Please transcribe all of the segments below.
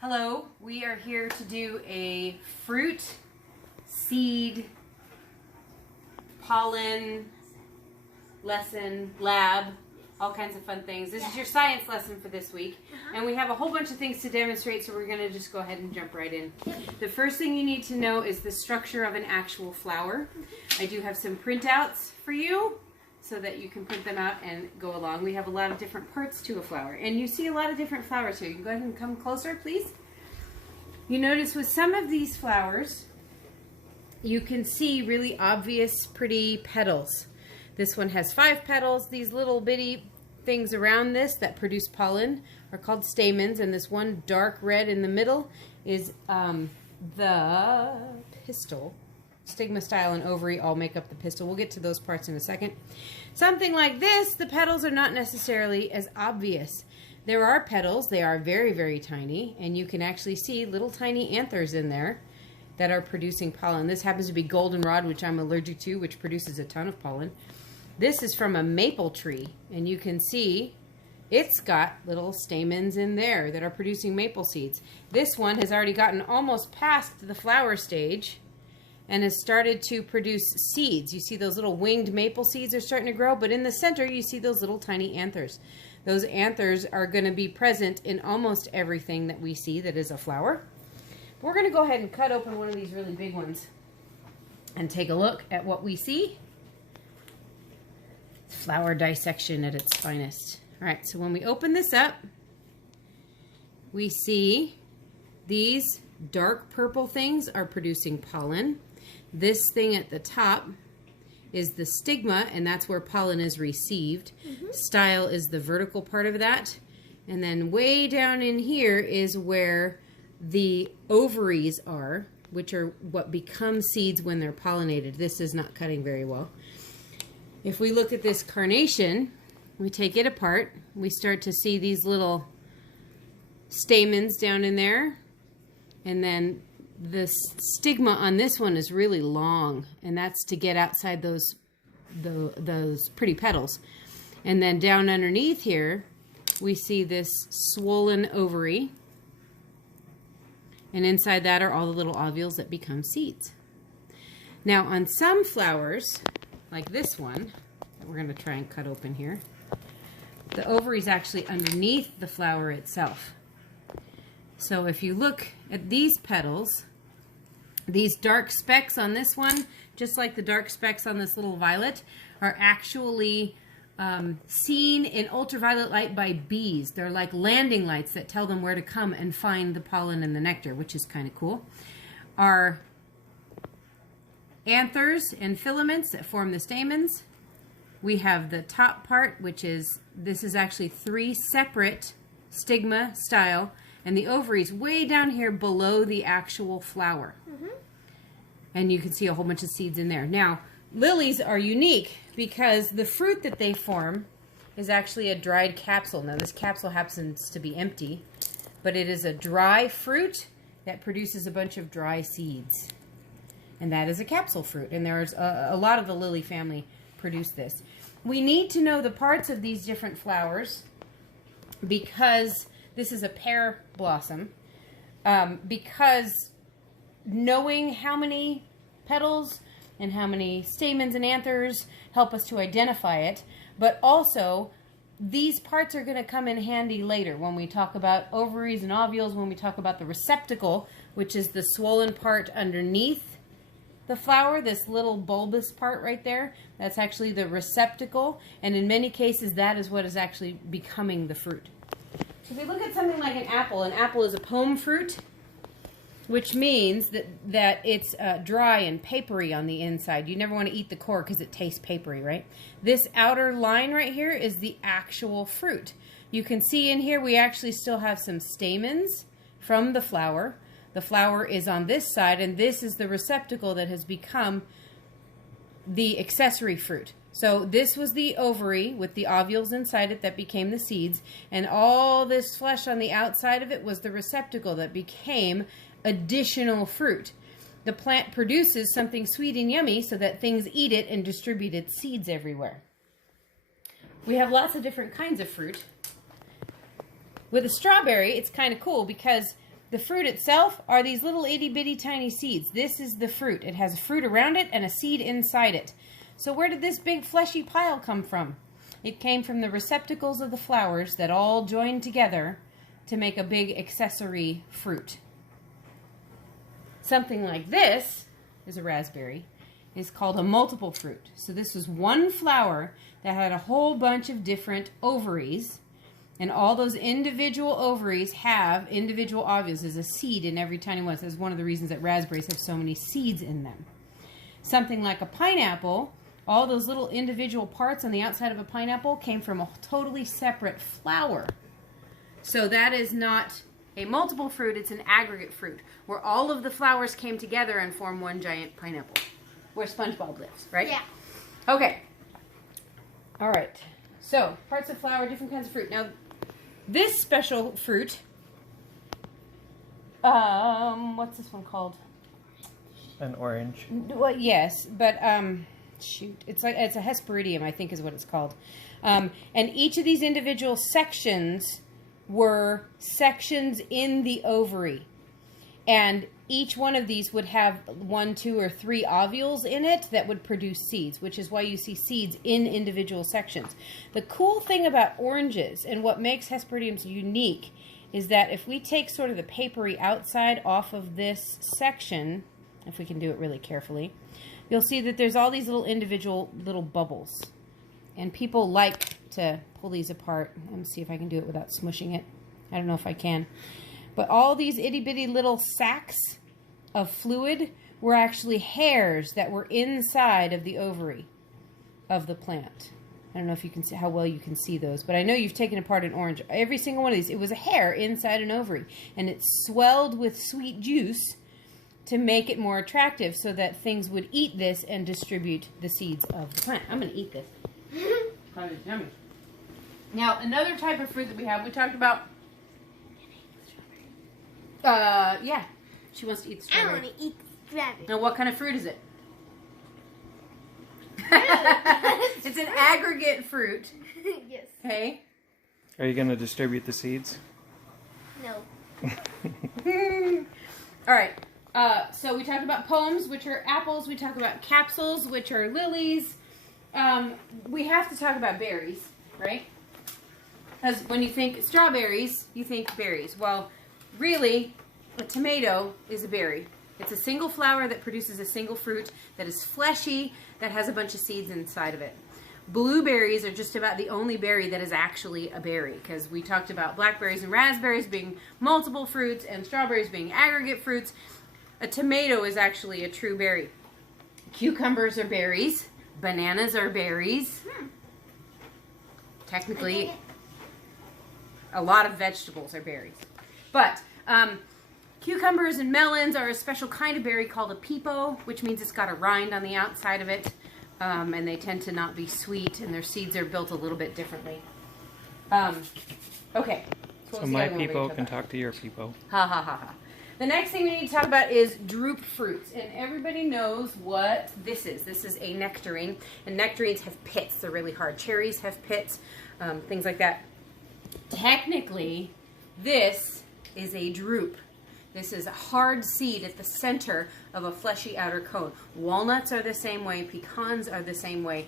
Hello, we are here to do a fruit, seed, pollen lesson, lab, all kinds of fun things. This is your science lesson for this week. And we have a whole bunch of things to demonstrate, so we're going to just go ahead and jump right in. The first thing you need to know is the structure of an actual flower. I do have some printouts for you so that you can print them out and go along. We have a lot of different parts to a flower, and you see a lot of different flowers here. You can go ahead and come closer, please. You notice with some of these flowers, you can see really obvious, pretty petals. This one has 5 petals. These little bitty things around this that produce pollen are called stamens, and this one dark red in the middle is the pistil. Stigma, style, and ovary all make up the pistil. We'll get to those parts in a second. Something like this, the petals are not necessarily as obvious. There are petals. They are very, very tiny, and you can actually see little tiny anthers in there that are producing pollen. This happens to be goldenrod, which I'm allergic to, which produces a ton of pollen. This is from a maple tree, and you can see it's got little stamens in there that are producing maple seeds. This one has already gotten almost past the flower stage and has started to produce seeds. You see those little winged maple seeds are starting to grow, but in the center you see those little tiny anthers. Those anthers are going to be present in almost everything that we see that is a flower. We're going to go ahead and cut open one of these really big ones and take a look at what we see. Flower dissection at its finest. All right, so when we open this up, we see these dark purple things are producing pollen. This thing at the top is the stigma, and that's where pollen is received. Style is the vertical part of that. And then way down in here is where the ovaries are, which are what become seeds when they're pollinated. This is not cutting very well. If we look at this carnation, we take it apart, we start to see these little stamens down in there, and then the stigma on this one is really long, and that's to get outside those pretty petals. And then down underneath here, we see this swollen ovary, and inside that are all the little ovules that become seeds. Now on some flowers, like this one, that we're going to try and cut open here, the ovary is actually underneath the flower itself. So if you look at these petals, these dark specks on this one, just like the dark specks on this little violet, are actually seen in ultraviolet light by bees. They're like landing lights that tell them where to come and find the pollen and the nectar, which is kind of cool. Our anthers and filaments that form the stamens. We have the top part, which is, this is actually 3 separate stigma, style, and the ovaries way down here below the actual flower. And you can see a whole bunch of seeds in there. Now, lilies are unique because the fruit that they form is actually a dried capsule. Now, this capsule happens to be empty, but it is a dry fruit that produces a bunch of dry seeds. And that is a capsule fruit. And there's a lot of the lily family produce this. We need to know the parts of these different flowers because this is a pear blossom. Because knowing how many petals and how many stamens and anthers help us to identify it, but also these parts are going to come in handy later when we talk about ovaries and ovules, when we talk about the receptacle, which is the swollen part underneath the flower, this little bulbous part right there. That's actually the receptacle, and in many cases that is what is actually becoming the fruit. So if we look at something like an apple is a pome fruit, which means that it's dry and papery on the inside. You never want to eat the core because it tastes papery, right? This outer line right here is the actual fruit. You can see in here we actually still have some stamens from the flower. The flower is on this side, and this is the receptacle that has become the accessory fruit. So this was the ovary with the ovules inside it that became the seeds, and all this flesh on the outside of it was the receptacle that became additional fruit. The plant produces something sweet and yummy so that things eat it and distribute its seeds everywhere. We have lots of different kinds of fruit. With a strawberry, it's kind of cool because The fruit itself are these little itty bitty tiny seeds. This is the fruit. It has a fruit around it and a seed inside it. So where did this big fleshy pile come from? It came from the receptacles of the flowers that all joined together to make a big accessory fruit. Something like this is a raspberry. Is called a multiple fruit. So this was one flower that had a whole bunch of different ovaries, and all those individual ovaries have individual ovules. There's a seed in every tiny one. So that's one of the reasons that raspberries have so many seeds in them. Something like a pineapple, all those little individual parts on the outside of a pineapple came from a totally separate flower. So that is not a multiple fruit, it's an aggregate fruit, where all of the flowers came together and formed one giant pineapple. Where SpongeBob lives, right? Yeah. Okay. All right. So, parts of flower, different kinds of fruit. Now, this special fruit, what's this one called? An orange. Well, yes, but, shoot, it's a Hesperidium, I think is what it's called. And each of these individual sections were sections in the ovary. And each one of these would have 1, 2, or 3 ovules in it that would produce seeds, which is why you see seeds in individual sections. The cool thing about oranges and what makes Hesperidiums unique is that if we take sort of the papery outside off of this section, if we can do it really carefully, you'll see that there's all these little individual little bubbles. And people like to pull these apart. Let me see if I can do it without smushing it. I don't know if I can. But all these itty-bitty little sacs of fluid were actually hairs that were inside of the ovary of the plant. I don't know if you can see how well you can see those, but I know you've taken apart an orange. Every single one of these, it was a hair inside an ovary, and it swelled with sweet juice to make it more attractive so that things would eat this and distribute the seeds of the plant. I'm going to eat this. It's yummy. Now, another type of fruit that we have, we talked about. Yeah. She wants to eat I strawberry. want to eat strawberry. Now, what kind of fruit is it? It's an aggregate fruit. Yes. Okay. Are you going to distribute the seeds? No. All right. So we talked about pomes, which are apples. We talked about capsules, which are lilies. We have to talk about berries, right? Because when you think strawberries, you think berries. Well, really, a tomato is a berry. It's a single flower that produces a single fruit that is fleshy, that has a bunch of seeds inside of it. Blueberries are just about the only berry that is actually a berry, because we talked about blackberries and raspberries being multiple fruits and strawberries being aggregate fruits. A tomato is actually a true berry. Cucumbers are berries. Bananas are berries. Technically, a lot of vegetables are berries. But cucumbers and melons are a special kind of berry called a pepo, which means it's got a rind on the outside of it. And they tend to not be sweet, and their seeds are built a little bit differently. Okay. So my peepo can talk to your peepo. Ha ha ha ha. The next thing we need to talk about is drupe fruits. And everybody knows what this is. This is a nectarine. And nectarines have pits. They're really hard. Cherries have pits, things like that. Technically, this is a drupe. This is a hard seed at the center of a fleshy outer cone. Walnuts are the same way. Pecans are the same way.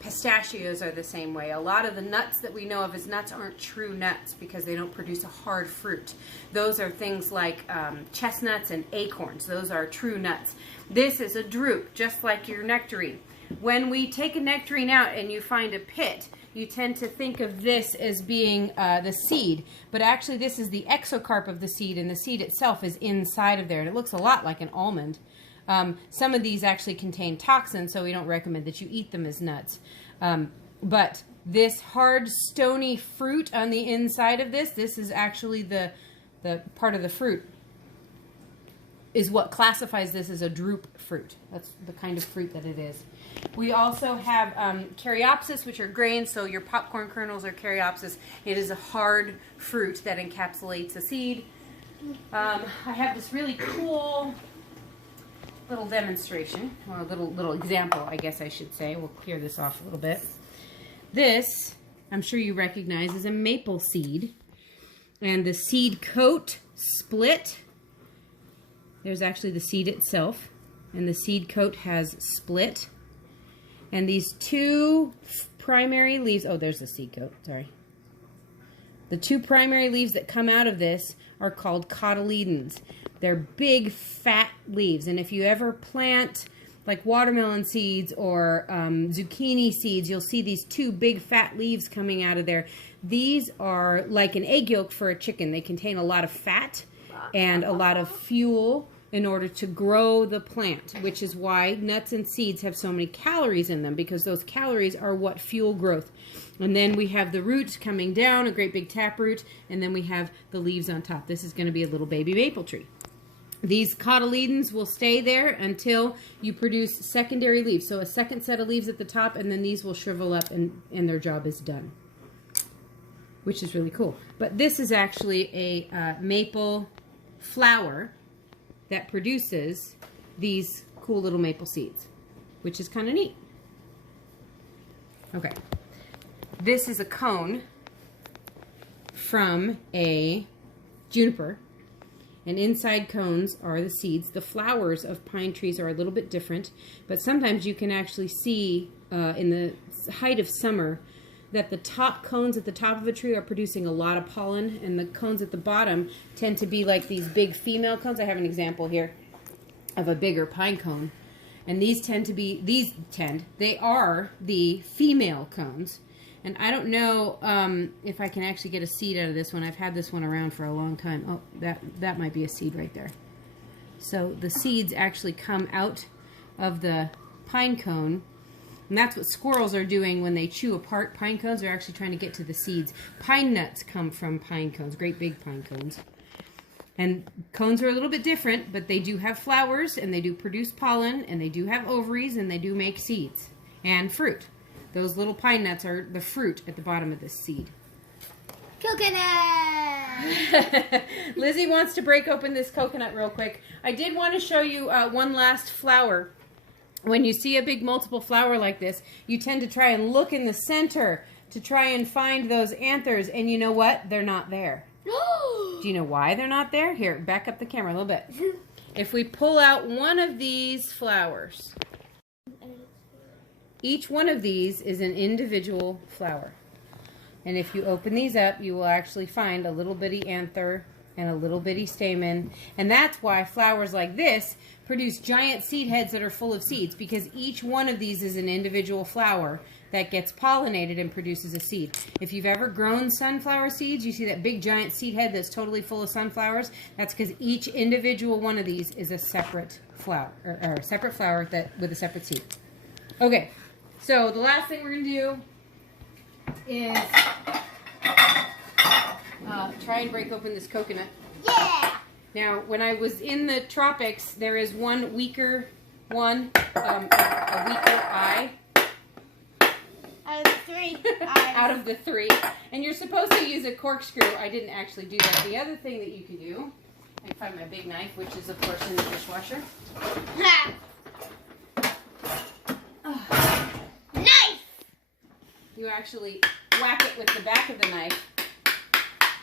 Pistachios are the same way. A lot of the nuts that we know of as nuts aren't true nuts because they don't produce a hard fruit. Those are things like chestnuts and acorns. Those are true nuts. This is a drupe, just like your nectarine. When we take a nectarine out and you find a pit, you tend to think of this as being the seed, but actually this is the exocarp of the seed, and the seed itself is inside of there, and it looks a lot like an almond. Some of these actually contain toxins, so we don't recommend that you eat them as nuts. But this hard, stony fruit on the inside of this is actually the part of the fruit, is what classifies this as a drupe fruit. That's the kind of fruit that it is. We also have caryopsis, which are grains, so your popcorn kernels are caryopsis. It is a hard fruit that encapsulates a seed. I have this really cool little demonstration, or a little example, I guess I should say. We'll clear this off a little bit. This, I'm sure you recognize, is a maple seed. And the seed coat split. There's actually the seed itself, and the seed coat has split. And these two primary leaves, oh, there's the seed coat, sorry. The two primary leaves that come out of this are called cotyledons. They're big, fat leaves, and if you ever plant like watermelon seeds or zucchini seeds, you'll see these two big, fat leaves coming out of there. These are like an egg yolk for a chicken. They contain a lot of fat and a lot of fuel in order to grow the plant, which is why nuts and seeds have so many calories in them, because those calories are what fuel growth. And then we have the root coming down, a great big taproot, and then we have the leaves on top. This is going to be a little baby maple tree. These cotyledons will stay there until you produce secondary leaves. So a second set of leaves at the top, and then these will shrivel up and their job is done, which is really cool. But this is actually a maple flower that produces these cool little maple seeds, which is kind of neat. Okay, this is a cone from a juniper, and inside cones are the seeds. The flowers of pine trees are a little bit different, but sometimes you can actually see in the height of summer that the top cones at the top of a tree are producing a lot of pollen, and the cones at the bottom tend to be like these big female cones. I have an example here of a bigger pine cone, and these tend to be, they are the female cones. And I don't know if I can actually get a seed out of this one. I've had this one around for a long time. Oh, that might be a seed right there. So the seeds actually come out of the pine cone. And that's what squirrels are doing when they chew apart pine cones. They're actually trying to get to the seeds. Pine nuts come from pine cones, great big pine cones. And cones are a little bit different, but they do have flowers, and they do produce pollen, and they do have ovaries, and they do make seeds and fruit. Those little pine nuts are the fruit at the bottom of this seed. Coconut! Lizzie wants to break open this coconut real quick. I did want to show you one last flower. When you see a big multiple flower like this, you tend to try and look in the center to try and find those anthers, and you know what? They're not there. Do you know why they're not there? Here, back up the camera a little bit. If we pull out one of these flowers, each one of these is an individual flower. And if you open these up, you will actually find a little bitty anther and a little bitty stamen. And that's why flowers like this produce giant seed heads that are full of seeds, because each one of these is an individual flower that gets pollinated and produces a seed. If you've ever grown sunflower seeds, you see that big giant seed head that's totally full of sunflowers. That's because each individual one of these is a separate flower, or a separate flower with a separate seed. Okay, so the last thing we're going to do is try and break open this coconut. Yeah! Now, when I was in the tropics, there is one weaker one, a weaker eye. Out of the three. Out of the three. And you're supposed to use a corkscrew. I didn't actually do that. The other thing that you can do, I can find my big knife, which is, of course, in the dishwasher. Knife! You actually whack it with the back of the knife,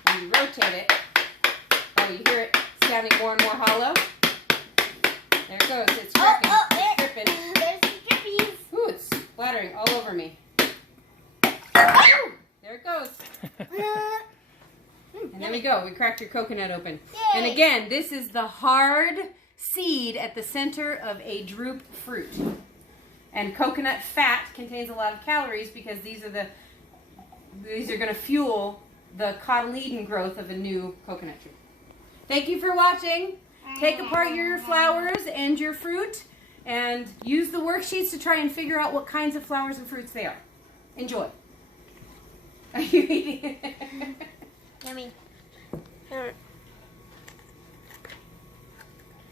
and you rotate it. Oh, you hear it sounding more and more hollow? There it goes. It's dripping. It's dripping. There's the drippies. Ooh, it's splattering all over me. There it goes. And there we go. We cracked your coconut open. Yay. And again, this is the hard seed at the center of a drupe fruit. And coconut fat contains a lot of calories because these are going to fuel the cotyledon growth of a new coconut tree. Thank you for watching. Take apart your flowers and your fruit and use the worksheets to try and figure out what kinds of flowers and fruits they are. Enjoy. Are you eating it? Yummy.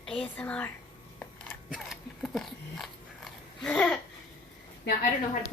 ASMR. Now, I don't know how to put